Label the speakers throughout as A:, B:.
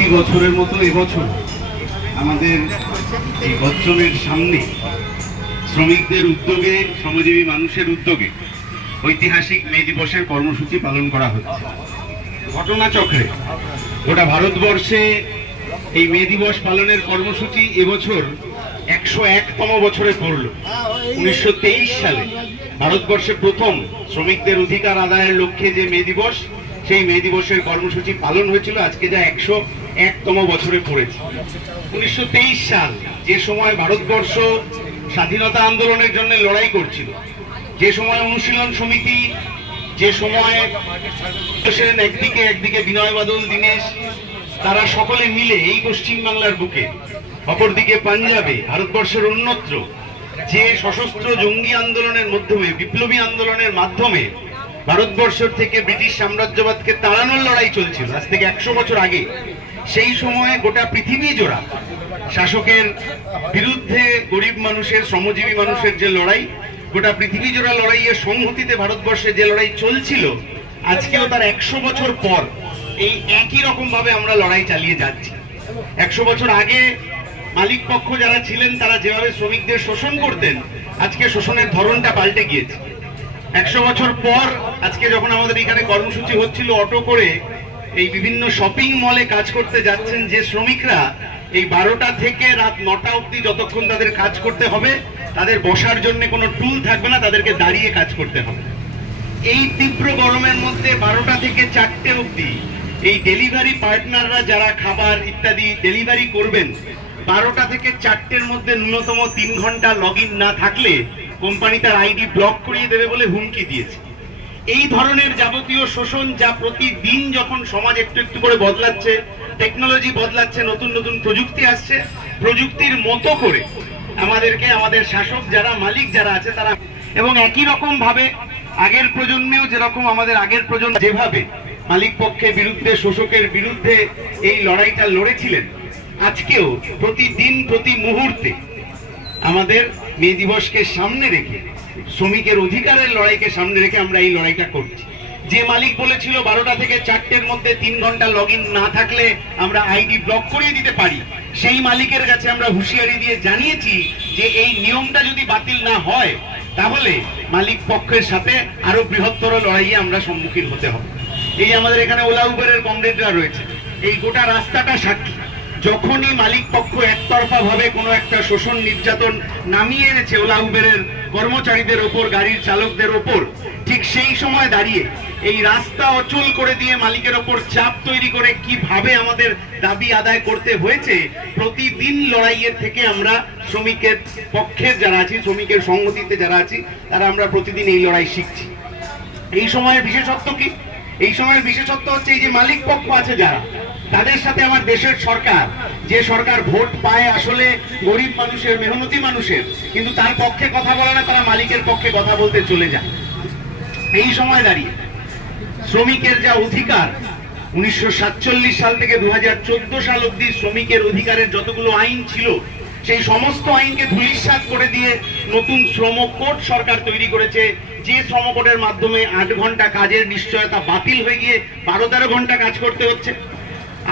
A: প্রতি বছরের মতো এবছর আমাদের এই বচ্চনের সামনে শ্রমিকদের উদ্যোগে, শ্রমজীবী মানুষের উদ্যোগে ঐতিহাসিক মে দিবসের কর্মসূচি পালন করা হচ্ছে। ঘটনাচক্রে গোটা ভারতবর্ষে এই মে দিবস পালনের কর্মসূচি এবছর একশো একতম বছরে পড়ল। উনিশশো তেইশ সালে ভারতবর্ষে প্রথম শ্রমিকদের অধিকার আদায়ের লক্ষ্যে যে মে দিবস সেই মে দিবসের কর্মসূচি পালন হয়েছিল, আজকে যা একশো একতম বছরে পড়েছে। উনিশশো সাল যে সময় ভারতবর্ষ স্বাধীনতা আন্দোলনের জন্য লড়াই করছিল, যে সময় অনুশীলন সমিতি, যে সময় একদিকে একদিকে বিনয় বাদল, দীনেশ, তারা সকলে মিলে এই পশ্চিম বাংলার বুকে, অপরদিকে পাঞ্জাবে ভারতবর্ষের অন্যত্র, যে সশস্ত্র জঙ্গি আন্দোলনের মাধ্যমে, বিপ্লবী আন্দোলনের মাধ্যমে ভারতবর্ষ থেকে ব্রিটিশ সাম্রাজ্যবাদকে তাড়ানোর লড়াই চলছিল। আজ থেকে একশো বছর আগে। সেই সময়ে গোটা পৃথিবী জোড়া। শাসকের বিরুদ্ধে গরিব মানুষের, শ্রমজীবী মানুষের যে লড়াই, গোটা পৃথিবী জোড়া লড়াইয়ের সংহতিতে ভারতবর্ষে যে লড়াই চলছিল, আজকেও তার একশো বছর পর এই একই রকম ভাবে আমরা লড়াই চালিয়ে যাচ্ছি। একশো বছর আগে মালিক পক্ষ যারা ছিলেন, তারা যেভাবে শ্রমিকদের শোষণ করতেন, আজকে শোষণের ধরনটা পাল্টে গিয়েছে। একশো বছর পর আজকে যখন আমাদের এখানে কর্মসূচি হচ্ছিল অটো করে, এই বিভিন্ন শপিং মলে কাজ করতে যাচ্ছেন যে শ্রমিকরা, এই বারোটা থেকে রাত নটা অবধি যতক্ষণ তাদের কাজ করতে হবে, তাদের বসার জন্য কোনো টুল থাকবে না, তাদেরকে দাঁড়িয়ে কাজ করতে হবে। এই তীব্র গরমের মধ্যে বারোটা থেকে চারটে অবধি এই ডেলিভারি পার্টনাররা যারা খাবার ইত্যাদি ডেলিভারি করবেন, বারোটা থেকে চারটের মধ্যে ন্যূনতম তিন ঘণ্টা লগ না থাকলে কোম্পানি তার আইডি ব্লক করিয়ে দেবে বলে হুমকি দিয়েছে। এই ধরনের যাবতীয় শোষণ যা প্রতিদিন যখন সমাজ একটু একটু করে বদলাচ্ছে টেকনোলজি বদলাচ্ছে, নতুন নতুন প্রযুক্তি আসছে, প্রযুক্তির মতো করে আমাদেরকে আমাদের শাসক যারা, মালিক যারা আছে তারা এবং একই রকম ভাবে আগের প্রজন্মেও যেরকম আমাদের আগের প্রজন্ম যেভাবে মালিক পক্ষের বিরুদ্ধে, শোষকের বিরুদ্ধে এই লড়াইটা লড়েছিলেন, আজকেও প্রতিদিন, প্রতি মুহূর্তে আমাদের মে দিবসকে সামনে রেখে, শ্রমিকের অধিকারের লড়াইকে সামনে রেখে আমরা এই লড়াইটা করছি। যে মালিক বলেছিল বারোটা থেকে চারটের মধ্যে তিন ঘণ্টা লগ না থাকলে আমরা আইডি ব্লক করিয়ে দিতে পারি, সেই মালিকের কাছে আমরা হুঁশিয়ারি দিয়ে জানিয়েছি যে এই নিয়মটা যদি বাতিল না হয়, তাহলে মালিক পক্ষের সাথে আরও বৃহত্তর লড়াইয়ে আমরা সম্মুখীন হতে হবে। এই আমাদের এখানে ওলা উবেরের কমরেডরা রয়েছে। এই গোটা রাস্তাটা সাক্ষী। যখনই মালিক পক্ষ একতরফা ভাবে কোনো একটা শোষণ নির্যাতন নামিয়ে এনেছে ওলা উবেরের কর্মচারীদের ওপর, গাড়ির চালকদের ওপর, ঠিক সেই সময় দাঁড়িয়ে এই রাস্তা অচল করে দিয়ে মালিকের ওপর চাপ তৈরি করে কীভাবে আমাদের দাবি আদায় করতে হয়েছে, প্রতিদিন লড়াইয়ের থেকে আমরা শ্রমিকের পক্ষের যারা আছি, শ্রমিকের সংগতিতে যারা আছি, তারা আমরা প্রতিদিন এই লড়াই শিখছি। এই সময়ের বিশেষত্ব কি? এই সময়ের বিশেষত্ব হচ্ছে এই যে মালিক পক্ষ আছে যারা তাদের সাথে আমার দেশের সরকার, যে সরকার ভোট পায় আসলে গরিব মানুষের, মেহনতি মানুষের, কিন্তু তার পক্ষে কথা বলে না, তারা মালিকের পক্ষে কথা বলতে চলে যায়। এই সময় দাঁড়িয়ে শ্রমিকের যা অধিকার, উনিশশো সাল থেকে দু সাল অবধি শ্রমিকের অধিকারের যতগুলো আইন ছিল, সেই সমস্ত আইনকে ধূলিসাৎ করে দিয়ে নতুন শ্রম কোড সরকার তৈরি করেছে, যে শ্রম কোডের মাধ্যমে আট ঘণ্টা কাজের নিশ্চয়তা বাতিল হয়ে গিয়ে বারো তেরো ঘণ্টা কাজ করতে হচ্ছে।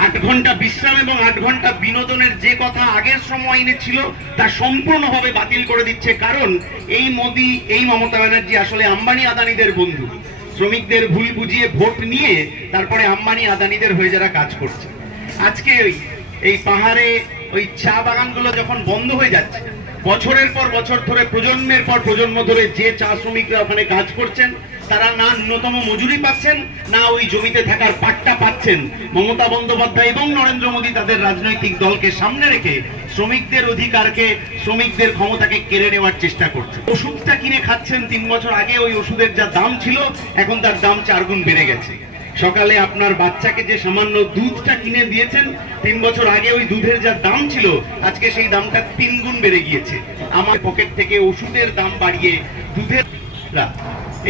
A: আট ঘণ্টা বিশ্রাম এবং আট ঘণ্টা বিনোদনের যে কথা আগের শ্রম আইনে ছিল তা সম্পূর্ণভাবে বাতিল করে দিচ্ছে। কারণ এই মোদি, এই মমতা ব্যানার্জি আসলে আম্বানি আদানিদের বন্ধু। শ্রমিকদের ভুল বুঝিয়ে ভোট নিয়ে তারপরে আম্বানি আদানিদের হয়ে যারা কাজ করছে। আজকে ওই, এই পাহাড়ে ওই চা বাগানগুলো যখন বন্ধ হয়ে যাচ্ছে বছরের পর বছর ধরে, প্রজন্মের পর প্রজন্ম ধরে যে চা শ্রমিকরা ওখানে কাজ করছেন, তারা না ন্যূনতম মজুরি পাচ্ছেন, না ওই জমিতে থাকার পাট্টা পাচ্ছেন। মমতা বন্দ্যোপাধ্যায় এবং নরেন্দ্র মোদী তাদের রাজনৈতিক দলকে সামনে রেখে শ্রমিকদের অধিকারকে, শ্রমিকদের ক্ষমতাকে কেড়ে নেওয়ার চেষ্টা করছে। ওষুধটা কিনে খাচ্ছেন তিন বছর আগে, ওই ওষুধের যা দাম ছিল, এখন তার দাম চার গুণ বেড়ে গেছে। সকালে আপনার বাচ্চাকে যে সামান্য দুধটা কিনে দিয়েছেন, তিন বছর আগে ওই দুধের যা দাম ছিল, আজকে সেই দামটা তিন গুণ বেড়ে গিয়েছে। আমার পকেট থেকে ওষুধের দাম বাড়িয়ে দুধের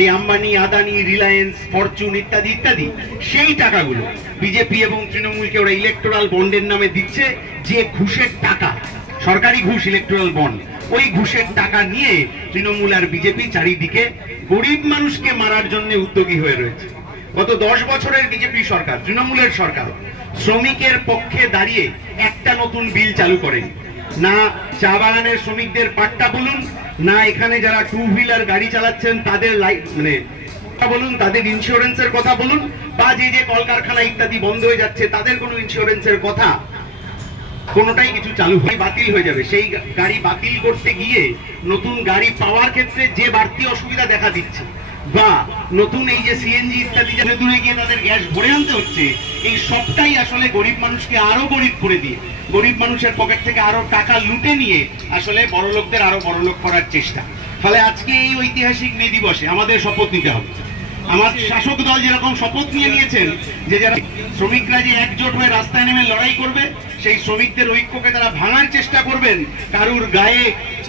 A: এই আম্বানি, আদানি, রিলায়েন্স, ফরচুন ইত্যাদি ইত্যাদি, সেই টাকাগুলো বিজেপি এবং তৃণমূলকে ওরা ইলেকটোরাল বন্ডের নামে দিচ্ছে, যে ঘুষের টাকা, সরকারি ঘুষ ইলেকটোরাল বন্ড ওই ঘুষের টাকা নিয়ে তৃণমূল আর বিজেপি চারিদিকে গরিব মানুষকে মারার জন্য উদ্যোগী হয়ে রয়েছে। গত দশ বছরের বিজেপি সরকার, তৃণমূলের সরকার শ্রমিকের পক্ষে দাঁড়িয়ে একটা নতুন বিল চালু করেনি। না চা বাগানের শ্রমিকদের পাট্টা বলুন, না এখানে যারা টু হুইলার গাড়ি চালাচ্ছেন তাদের লাইফ মানে বলুন, তাদের ইন্স্যুরেন্সের কথা বলুন, বা যে যে কলকারখানা ইত্যাদি বন্ধ হয়ে যাচ্ছে, তাদের কোনো ইন্স্যুরেন্সের কথা কোনোটাই কিছু চালু হয়ে বাতিল হয়ে যাবে। সেই গাড়ি বাতিল করতে গিয়ে নতুন গাড়ি পাওয়ার ক্ষেত্রে যে বাড়তি অসুবিধা দেখা দিচ্ছে বা নতুন এই যে সিএনজি ইত্যাদি যে দূরে গিয়ে তাদের গ্যাস ভরে আনতে হচ্ছে, এই সবটাই আসলে গরিব মানুষকে আরও গরিব করে দিয়ে, গরিব মানুষের পকেট থেকে আরও টাকা লুটে নিয়ে আসলে বড় লোকদের আরও বড় লোক করার চেষ্টা। ফলে আজকে এই ঐতিহাসিক মে দিবসে আমাদের শপথ নিতে হবে। আমার শাসক দল যেরকম শপথ নিয়ে নিয়েছেন, যে যারা শ্রমিকরা যে একজোট হয়ে রাস্তায় নেমে লড়াই করবে, সেই শ্রমিকদের ঐক্যকে তারা ভাঙার চেষ্টা করবেন, কারুর গায়ে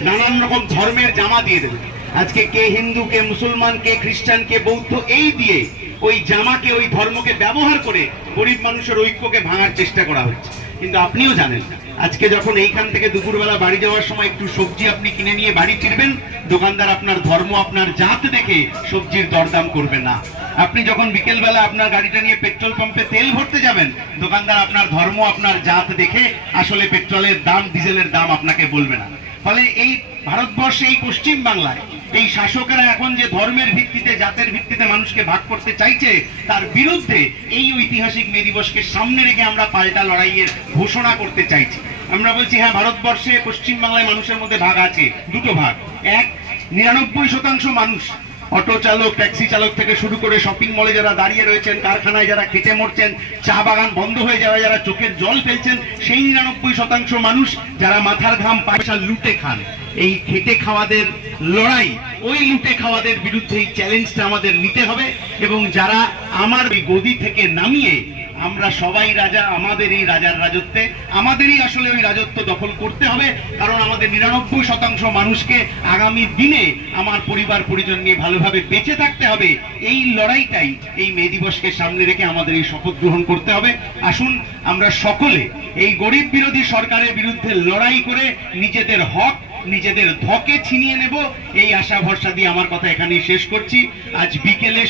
A: নানান রকম ধর্মের জামা দিয়ে দেবেন। আজকে কে হিন্দু, কে মুসলমান, কে খ্রিস্টান, কে বৌদ্ধ, এই দিয়ে ওই জামাকে, ওই ধর্মকে ব্যবহার করে গরিব মানুষের ঐক্যকে ভাঙার চেষ্টা করা হচ্ছে। কিন্তু আপনিও জানেন, আজকে যখন এইখান থেকে দুপুরবেলা বাড়ি যাওয়ার সময় একটু সবজি আপনি কিনে নিয়ে বাড়ি ফিরবেন, দোকানদার আপনার ধর্ম, আপনার জাত দেখে সবজির দরদাম করবে না। আপনি যখন বিকেলবেলা আপনার গাড়িটা নিয়ে পেট্রোল পাম্পে তেল ভরতে যাবেন, দোকানদার আপনার ধর্ম, আপনার জাত দেখে আসলে পেট্রোলের দাম, ডিজেলের দাম আপনাকে বলবে না। ফলে এই ভারতবর্ষে, এই পশ্চিম বাংলায় এই শাসকেরা এখন যে ধর্মের ভিত্তিতে, জাতের ভিত্তিতে মানুষকে ভাগ করতে চাইছে, তার বিরুদ্ধে এই ঐতিহাসিক মে দিবসকে সামনে রেখে আমরা পাল্টা লড়াইয়ের ঘোষণা করতে চাইছি। আমরা বলছি হ্যাঁ ভারতবর্ষে পশ্চিম বাংলায় মানুষের মধ্যে ভাগ আছে, দুটো ভাগ। এক, নিরানব্বই শতাংশ মানুষ অটো চালক, ট্যাক্সি চালক থেকে শুরু করে শপিং মলে যারা দাঁড়িয়ে রয়েছেন, কারখানায় যারা খেটে মরছেন, চা বাগান বন্ধ হয়ে যাওয়া, যারা চোখের জল ফেলছেন, সেই নিরানব্বই শতাংশ মানুষ যারা মাথার ঘাম, পয়সা লুটে খান। এই খেটে খাওয়াদের লড়াই, ওই লুটে খাওয়াদের বিরুদ্ধে এই চ্যালেঞ্জটা আমাদের নিতে হবে এবং যারা আমার গদি থেকে নামিয়ে আমরা সবাই রাজা আমাদের এই রাজার রাজত্বে, আমাদেরই আসলে ওই রাজত্ব দখল করতে হবে, কারণ আমাদের নিরানব্বই শতাংশ মানুষকে আগামী দিনে আমার পরিবার, পরিজন নিয়ে ভালোভাবে বেঁচে থাকতে হবে। এই লড়াইটাই, এই মে দিবসকে সামনে রেখে আমাদের এই শপথ গ্রহণ করতে হবে। আসুন, আমরা সকলে এই গরিব বিরোধী সরকারের বিরুদ্ধে লড়াই করে নিজেদের হক, নিজেদের ধকে ছিনিয়ে নেব। এই আশা ভরসা দিয়ে আমার কথা এখানেই শেষ করছি। আজ বিকেলে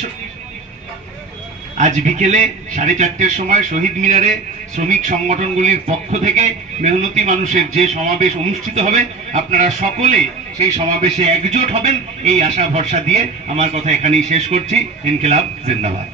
A: আজ বিকেলে সাড়ে চারটের সময় শহীদ মিনারে শ্রমিক সংগঠনগুলির পক্ষ থেকে মেহনতি মানুষের যে সমাবেশ অনুষ্ঠিত হবে, আপনারা সকলে সেই সমাবেশে একজোট হবেন, এই আশা ভরসা দিয়ে আমার কথা এখানেই শেষ করছি। ইনকিলাব, জিন্দাবাদ।